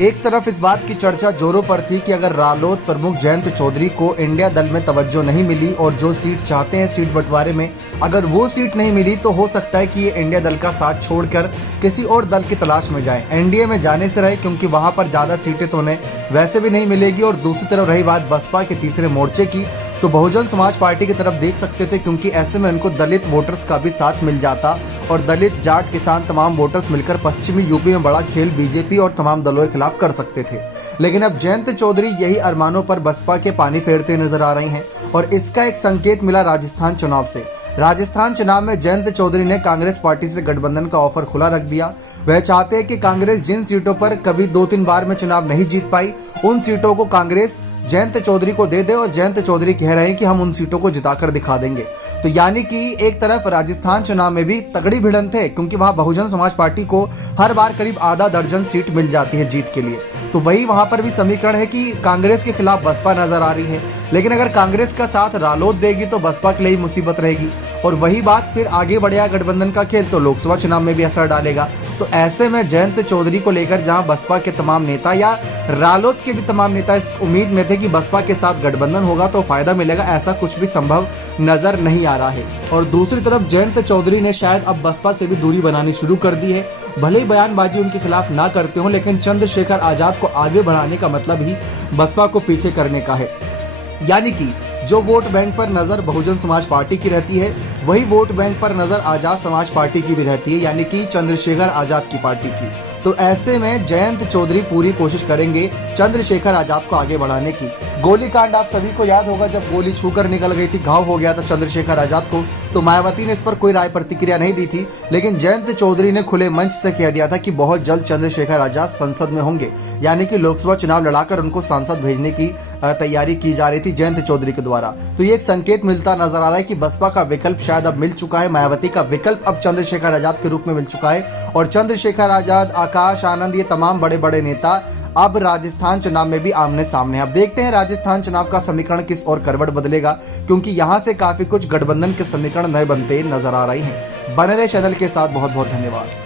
एक तरफ इस बात की चर्चा जोरों पर थी कि अगर रालोद प्रमुख जयंत चौधरी को इंडिया दल में तवज्जो नहीं मिली और जो सीट चाहते हैं सीट बंटवारे में अगर वो सीट नहीं मिली तो हो सकता है कि ये इंडिया दल का साथ छोड़कर किसी और दल की तलाश में जाए, एनडीए में जाने से रहे, क्योंकि वहां पर ज़्यादा सीटें तो उन्हें वैसे भी नहीं मिलेगी। और दूसरी तरफ रही बात बसपा के तीसरे मोर्चे की, तो बहुजन समाज पार्टी की तरफ देख सकते थे, क्योंकि ऐसे में उनको दलित वोटर्स का भी साथ मिल जाता और दलित जाट किसान तमाम वोटर्स मिलकर पश्चिमी यूपी में बड़ा खेल बीजेपी और तमाम दलों के खिलाफ कर सकते थे। लेकिन अब जयंत चौधरी यही अरमानों पर बसपा के पानी फेरते नजर आ रही हैं और इसका एक संकेत मिला राजस्थान चुनाव से। राजस्थान चुनाव में जयंत चौधरी ने कांग्रेस पार्टी से गठबंधन का ऑफर खुला रख दिया। वह चाहते हैं कि कांग्रेस जिन सीटों पर कभी 2-3 बार में चुनाव नहीं जीत पाई उन सीटों को कांग्रेस जयंत चौधरी को दे दे, और जयंत चौधरी कह रहे हैं कि हम उन सीटों को जिताकर दिखा देंगे। तो यानी कि एक तरफ राजस्थान चुनाव में भी तगड़ी भिड़ंत है, क्योंकि वहां बहुजन समाज पार्टी को हर बार करीब आधा दर्जन सीट मिल जाती है जीत के लिए। तो वही वहां पर भी समीकरण है कि कांग्रेस के खिलाफ बसपा नजर आ रही है, लेकिन अगर कांग्रेस का साथ रालोद देगी तो बसपा के लिए मुसीबत रहेगी। और वही बात फिर आगे बढ़ेगा गठबंधन का खेल तो लोकसभा चुनाव में भी असर डालेगा। तो ऐसे में जयंत चौधरी को लेकर जहां बसपा के तमाम नेता या रालोद के भी तमाम नेता इस उम्मीद में थे कि बसपा के साथ गठबंधन होगा तो फायदा मिलेगा, ऐसा कुछ भी संभव नजर नहीं आ रहा है। और दूसरी तरफ जयंत चौधरी ने शायद अब बसपा से भी दूरी बनानी शुरू कर दी है। भले ही बयानबाजी उनके खिलाफ ना करते हो, लेकिन चंद्रशेखर आजाद को आगे बढ़ाने का मतलब ही बसपा को पीछे करने का है। यानी कि जो वोट बैंक पर नजर बहुजन समाज पार्टी की रहती है वही वोट बैंक पर नजर आजाद समाज पार्टी की भी रहती है, यानी कि चंद्रशेखर आजाद की पार्टी की। तो ऐसे में जयंत चौधरी पूरी कोशिश करेंगे चंद्रशेखर आजाद को आगे बढ़ाने की। गोलीकांड आप सभी को याद होगा, जब गोली छूकर निकल गई थी, घाव हो गया था चंद्रशेखर आजाद को, तो मायावती ने इस पर कोई राय प्रतिक्रिया नहीं दी थी। लेकिन जयंत चौधरी ने खुले मंच से कह दिया था कि बहुत जल्द चंद्रशेखर आजाद संसद में होंगे, यानी कि लोकसभा चुनाव लड़ाकर उनको सांसद भेजने की तैयारी की जा रही थी जयंत चौधरी के द्वारा। तो ये एक संकेत मिलता नजर आ रहा है कि बसपा का विकल्प शायद अब मिल चुका है, मायावती का विकल्प अब चंद्रशेखर आजाद के रूप में मिल चुका है। और चंद्रशेखर आजाद, आकाश आनंद, ये तमाम बड़े बड़े नेता अब राजस्थान चुनाव में भी आमने सामने। अब देखते हैं राजस्थान चुनाव का समीकरण किस ओर करवट बदलेगा, क्योंकि यहां से काफी कुछ गठबंधन के समीकरण नए बनते नजर आ रहे हैं। बने रहे चैनल के साथ, बहुत बहुत धन्यवाद।